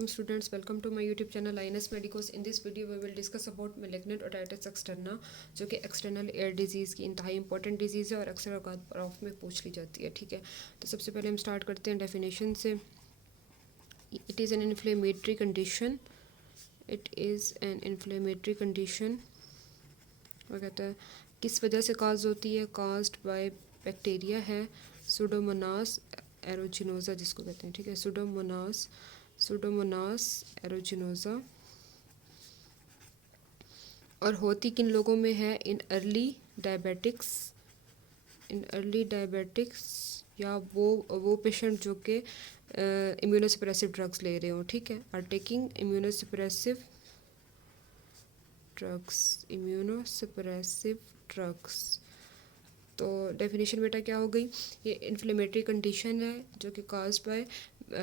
Assalamualaikum students, welcome to my YouTube channel INS Medicos. In this video we will discuss about malignant otitis externa जो कि external air disease की इंतहाई important disease है और अक्सर औकात ऑफ में पूछ ली जाती है। ठीक है, तो सबसे पहले हम स्टार्ट करते हैं डेफिनेशन से। It is an inflammatory condition, it is an inflammatory condition. वो कहता है किस वजह से काज होती है, काज्ड बाय बैक्टीरिया है सुडोमोनास एरोजिनोजा जिसको कहते हैं। ठीक है, सुडोमोनास एरोजिनोजा। और होती किन लोगों में है, इन अर्ली डायबिटिक्स या वो पेशेंट जो कि इम्यूनोसप्रेसिव ड्रग्स ले रहे हो। ठीक है, आर टेकिंग इम्यूनोसप्रेसिव ड्रग्स। तो डेफिनेशन बेटा क्या हो गई, ये इन्फ्लेमेटरी कंडीशन है जो कि cause by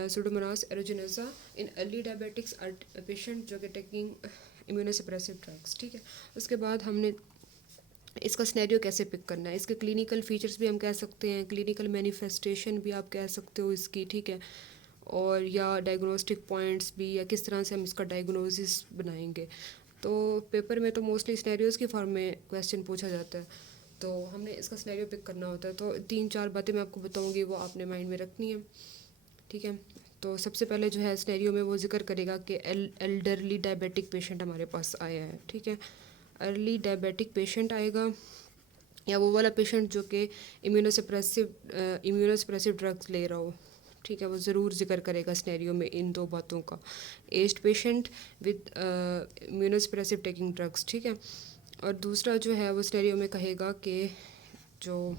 Pseudomonas aeruginosa in early diabetics patient जो कि टेकिंग इम्यूनोसप्रेसिव ड्रग्स। ठीक है, उसके बाद हमने इसका सिनेरियो कैसे पिक करना है, इसके क्लिनिकल फीचर्स भी हम कह सकते हैं, क्लिनिकल मैनिफेस्टेशन भी आप कह सकते हो इसकी। ठीक है, और या डायग्नोस्टिक पॉइंट्स भी, या किस तरह से हम इसका डायग्नोसिस बनाएंगे। तो पेपर में तो मोस्टली सिनेरियोज़ के फॉर्म में क्वेश्चन पूछा जाता है, तो हमने इसका सिनेरियो पिक करना होता है। तो 3-4 बातें मैं आपको बताऊंगी, वो आपने माइंड में रखनी है। ठीक है, तो सबसे पहले जो है सिनेरियो में वो जिक्र करेगा कि एल्डरली डायबिटिक पेशेंट हमारे पास आया है। ठीक है, अर्ली डायबिटिक पेशेंट आएगा या वो वाला पेशेंट जो कि इम्यूनोसप्रेसिव ड्रग्स ले रहा हो। ठीक है, वो ज़रूर जिक्र करेगा सिनेरियो में इन 2 बातों का, aged patient with immunosuppressive taking drugs. ठीक है, और दूसरा जो है वो सिनेरियो में कहेगा कि जो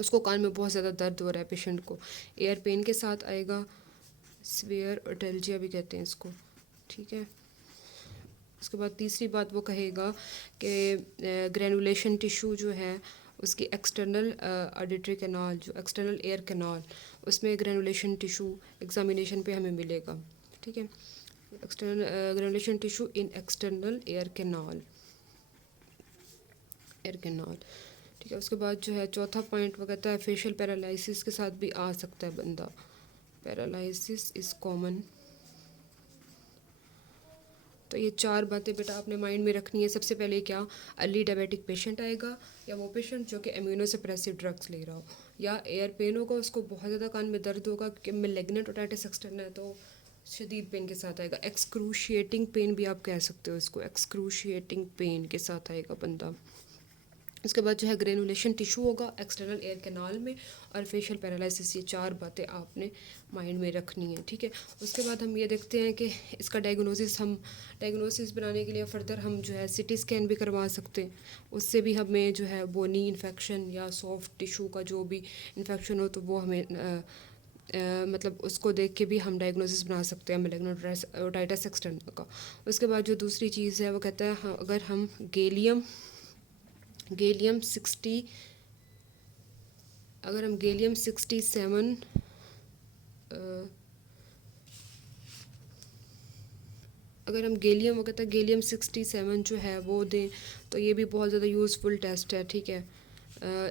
उसको कान में बहुत ज़्यादा दर्द हो रहा है पेशेंट को, एयर पेन के साथ आएगा, स्वेयर ओटेल्जिया भी कहते हैं इसको। ठीक है, उसके बाद तीसरी बात वो कहेगा कि ग्रेनुलेशन टिश्यू जो है उसकी एक्सटर्नल ऑडिटरी कैनाल, जो एक्सटर्नल एयर कैनाल, उसमें ग्रेनुलेशन टिश्यू एग्जामिनेशन पे हमें मिलेगा। ठीक है, external granulation tissue in external air canal. ठीक है, उसके बाद जो है चौथा पॉइंट वो कहता है फेशियल पैरालिसिस के साथ भी आ सकता है बंदा, पैरालिसिस इज़ कॉमन। तो ये 4 बातें बेटा आपने माइंड में रखनी है। सबसे पहले क्या, अर्ली डायबिटिक पेशेंट आएगा या वो पेशेंट जो कि इम्यूनोसप्रेसिव ड्रग्स ले रहा हो, या एयर पेन होगा, उसको बहुत ज़्यादा कान में दर्द होगा क्योंकि मैलिग्नेंट ओटिटिस एक्सटर्ना है, तो शदीद पेन के साथ आएगा। एक्सक्रूशिएटिंग पेन भी आप कह सकते हो इसको, एक्सक्रूशिएटिंग पेन के साथ आएगा बंदा। उसके बाद जो है ग्रेनुलेशन टिश्यू होगा एक्सटर्नल एयर कैनाल में, और फेशियल पैरालिसिस। ये 4 बातें आपने माइंड में रखनी है। ठीक है, उसके बाद हम ये देखते हैं कि इसका डायग्नोसिस बनाने के लिए फ़र्दर हम जो है सिटी स्कैन भी करवा सकते हैं, उससे भी हमें जो है बोनी इन्फेक्शन या सॉफ्ट टिश्यू का जो भी इन्फेक्शन हो तो वो हमें मतलब उसको देख के भी हम डायग्नोसिस बना सकते हैं मैलिग्नेंट ओटिटिस एक्सटर्ना का। उसके बाद जो दूसरी चीज़ है वो कहता है अगर हम गैलियम 67 अगर हम गैलियम 67 अगर हम गैलियम, वो कहता है गैलियम 67 जो है वो दें तो ये भी बहुत ज़्यादा यूज़फुल टेस्ट है। ठीक है,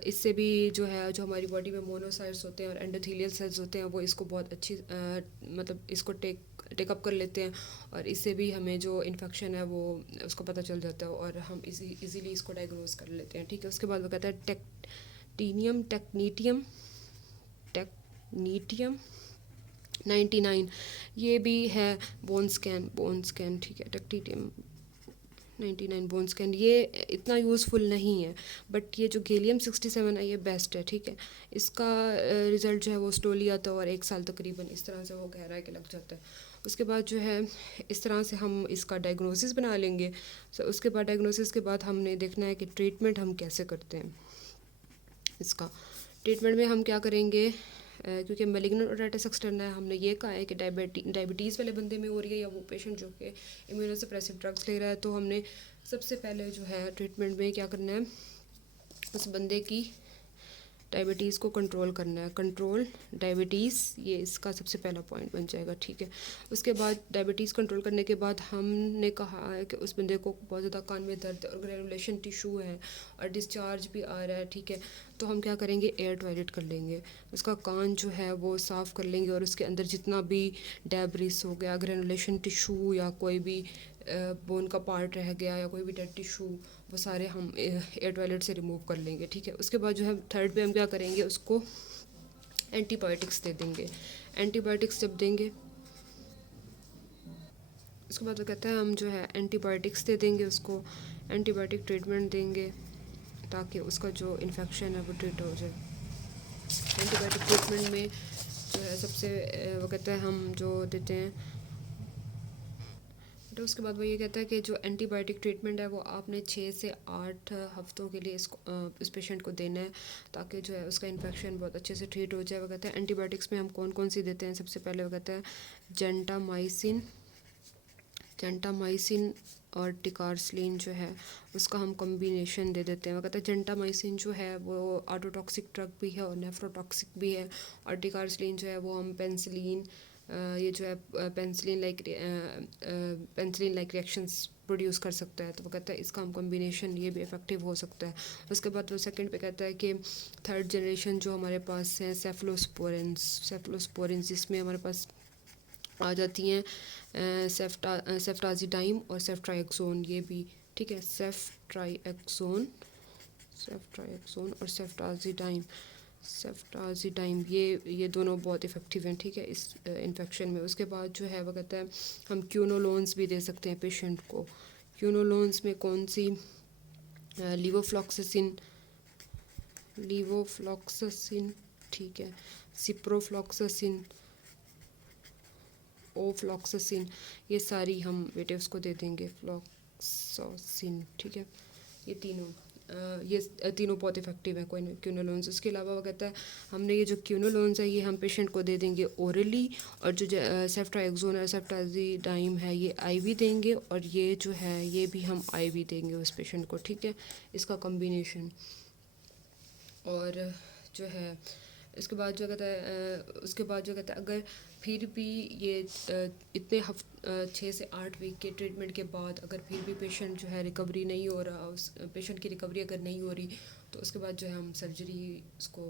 इससे भी जो है जो हमारी बॉडी में मोनोसाइट्स होते हैं और एंडोथेलियल सेल्स होते हैं वो इसको बहुत अच्छी मतलब इसको टेकअप कर लेते हैं, और इससे भी हमें जो इन्फेक्शन है वो उसको पता चल जाता है और हम इजीली इसको डायग्नोज कर लेते हैं। ठीक है, उसके बाद वो कहता है टेक्नीटियम 99, ये भी है बोन स्कैन। ठीक है, टेक्नीटियम 99 बोन स्कैन, ये इतना यूज़फुल नहीं है, बट ये जो गैलियम 67 है ये बेस्ट है। ठीक है, इसका रिज़ल्ट जो है वो स्लोली आता है और 1 साल तकरीबन इस तरह से वो कह रहा है कि लग जाता है। उसके बाद जो है इस तरह से हम इसका डायग्नोसिस बना लेंगे। उसके बाद डायग्नोसिस के बाद हमने देखना है कि ट्रीटमेंट हम कैसे करते हैं। इसका ट्रीटमेंट में हम क्या करेंगे, क्योंकि मैलिग्नेंट ओटिटिस एक्सटर्ना है, हमने ये कहा है कि डायबिटीज़ वाले बंदे में हो रही है या वो पेशेंट जो कि इम्यूनोसप्रेसिव ड्रग्स ले रहा है, तो हमने सबसे पहले जो है ट्रीटमेंट में क्या करना है, उस बंदे की डायबिटीज़ को कंट्रोल करना है। कंट्रोल डायबिटीज़, ये इसका सबसे पहला पॉइंट बन जाएगा। ठीक है, उसके बाद डायबिटीज़ कंट्रोल करने के बाद हमने कहा है कि उस बंदे को बहुत ज़्यादा कान में दर्द और ग्रेनुलेशन टिश्यू है और डिस्चार्ज भी आ रहा है। ठीक है, तो हम क्या करेंगे, एयर टॉयलेट कर लेंगे, उसका कान जो है वो साफ़ कर लेंगे और उसके अंदर जितना भी डेब्रिस हो गया, ग्रेनुलेशन टिशू या कोई भी बोन का पार्ट रह गया या कोई भी डेड टिशू, वो सारे हम एयर टॉयलेट से रिमूव कर लेंगे, ठीक है। उसके बाद जो है थर्ड पे हम क्या करेंगे, उसको एंटीबायोटिक्स दे देंगे। एंटीबायोटिक्स जब देंगे, उसके बाद वो कहता है हम जो है एंटीबायोटिक्स दे देंगे उसको, एंटीबायोटिक ट्रीटमेंट देंगे ताकि उसका जो इन्फेक्शन है वो ट्रीट हो जाए। एंटीबायोटिक ट्रीटमेंट में जो है सबसे वो कहता है हम जो देते हैं, तो उसके बाद वो ये कहता है कि जो एंटीबायोटिक ट्रीटमेंट है वो आपने 6 से 8 हफ्तों के लिए इसको इस पेशेंट को देना है ताकि जो है उसका इन्फेक्शन बहुत अच्छे से ट्रीट हो जाए। वो कहता है एंटीबायोटिक्स में हम कौन कौन सी देते हैं, सबसे पहले वो कहता है जेंटामाइसिन, जेंटामाइसिन और टिकारसलीन जो है उसका हम कॉम्बिनेशन दे देते हैं। वो कहता है जेंटामाइसिन जो है वो ऑटोटॉक्सिक ड्रग भी है और नेफ्रोटॉक्सिक भी है, और टिकारसलीन जो है वो हम पेंसिलिन, ये जो है पेंसिलिन लाइक रिएक्शंस प्रोड्यूस कर सकता है। तो वो कहता है इसका हम कॉम्बिनेशन ये भी इफ़ेक्टिव हो सकता है। उसके बाद वो सेकंड पे कहता है कि थर्ड जनरेशन जो हमारे पास है सेफलोस्पोरेंस, सेफलोस्पोरेंस जिसमें हमारे पास आ जाती हैं सेफ्टाजीडाइम और सेफ्ट्राइक्सोन, ये भी ठीक है, सेफ्ट्राइक्सोन, सेफ्ट्राइक्सोन और सेफ्टाजीडाइम, सेफ्टाजीडाइम ये दोनों बहुत इफ़ेक्टिव हैं, ठीक है, इस इन्फेक्शन में। उसके बाद जो है वो कहता है हम क्यूनोलोन्स भी दे सकते हैं पेशेंट को। क्यूनोलोन्स में कौन सी, लीवोफ्लॉक्सासिन, लीवोफ्लॉक्सासिन, ठीक है, सिप्रोफ्लॉक्सासिन, ओफ्लॉक्सासिन, ये सारी हम बेटे उसको दे देंगे, फ्लॉक्सासिन, ठीक है। ये तीनों बहुत इफेक्टिव हैं कोई क्यूनोलोन्स। उसके अलावा वो कहता है हमने ये जो क्यूनोलोन्स है ये हम पेशेंट को दे देंगे ओरली, और जो सेफ्ट्राइक्सोन और सेफ्टाजीडाइम है ये आईवी देंगे, और ये जो है ये भी हम आईवी देंगे उस पेशेंट को, ठीक है, इसका कॉम्बिनेशन। और जो है इसके बाद जो कहता है उसके बाद जो कहता है अगर फिर भी ये इतने 6 से 8 वीक के ट्रीटमेंट के बाद अगर फिर भी पेशेंट जो है रिकवरी नहीं हो रहा, उस पेशेंट की रिकवरी अगर नहीं हो रही, तो उसके बाद जो है हम सर्जरी उसको